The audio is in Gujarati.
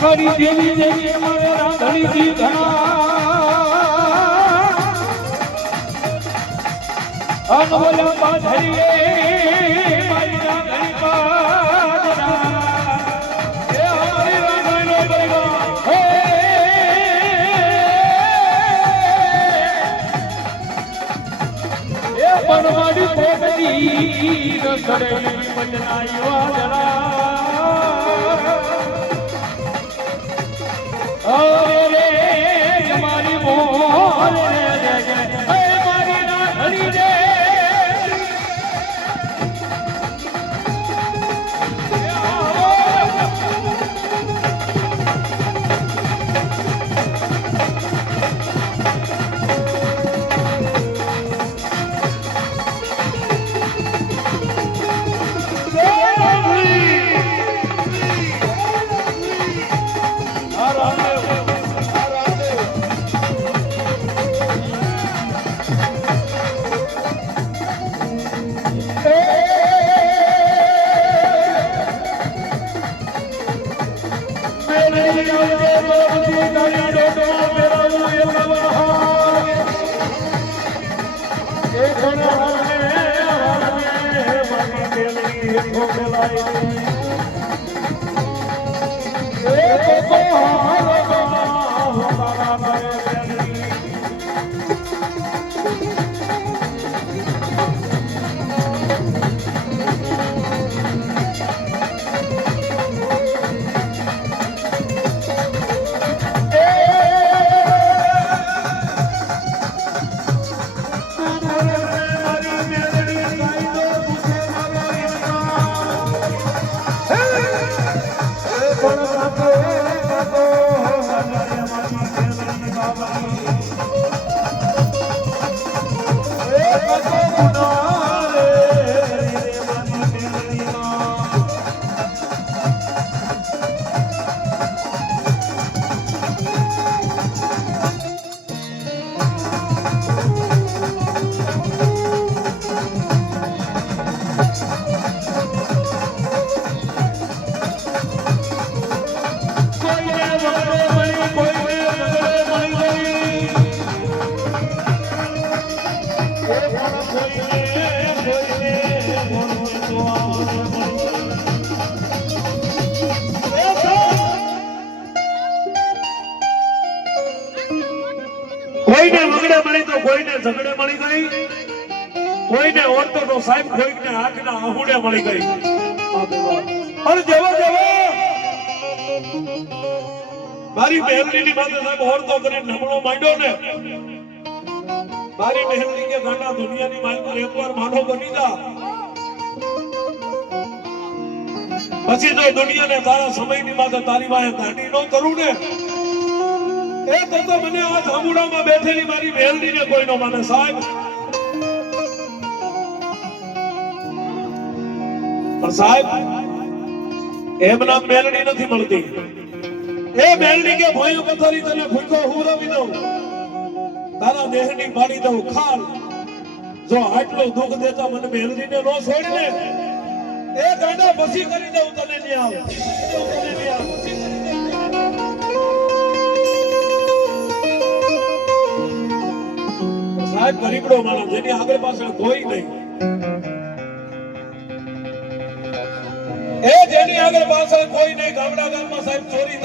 મારી દેવી દેવી અમારે રાંધણી જી ઘણા અનવલા બાધરીએ મારી રાંધણી બાધરા એ અમારી રાંધણીનો પરિવાર હે એ પરમાડી પોતની રસડેલી મજનાઈ વાદળા અરે મારી મોર રે મારી રાધણી રે કોઈને મગડે મળી તો કોઈને ઝગડે મળી ગઈ, કોઈને ઓરતો તો સાહેબ કોઈને આંખના આહુડે મળી ગઈ. પણ જેવો જેવો મારી બહેનની માથે સાહેબ ઓરતો કરીને નમણો માંડ્યો ને, મારી બહેનની કે ગાંડા દુનિયાની માલ પર એકવાર માનો બની જા. પછી જો દુનિયાને તારા સમયની માથે તારી વાહે ગાડી ન કરું ને એ તો મને આ જાંબુડામાં બેઠેલી મારી મેલડીને કોઈ ન માને સાહેબ. પણ સાહેબ એમ નામ મેલડી નથી મળતી. એ મેલડી કે ભોયો પથારી તને ભૂખો હુરાવી દઉં, તારા દેહની પાડી દઉં ખાલ. જો આટલું દુઃખ દેતા મને મેલડીને નો છોડીને એ ગાંડા બસી કરી દઉં તને ન્યાલ. સાહેબ ગરીબડો માણસ જેની આગળ પાછળ કોઈ નહીં, એ જેની આગળ પાછળ કોઈ નહીં. ગામડા ગામમાં સાહેબ ચોરી થઈ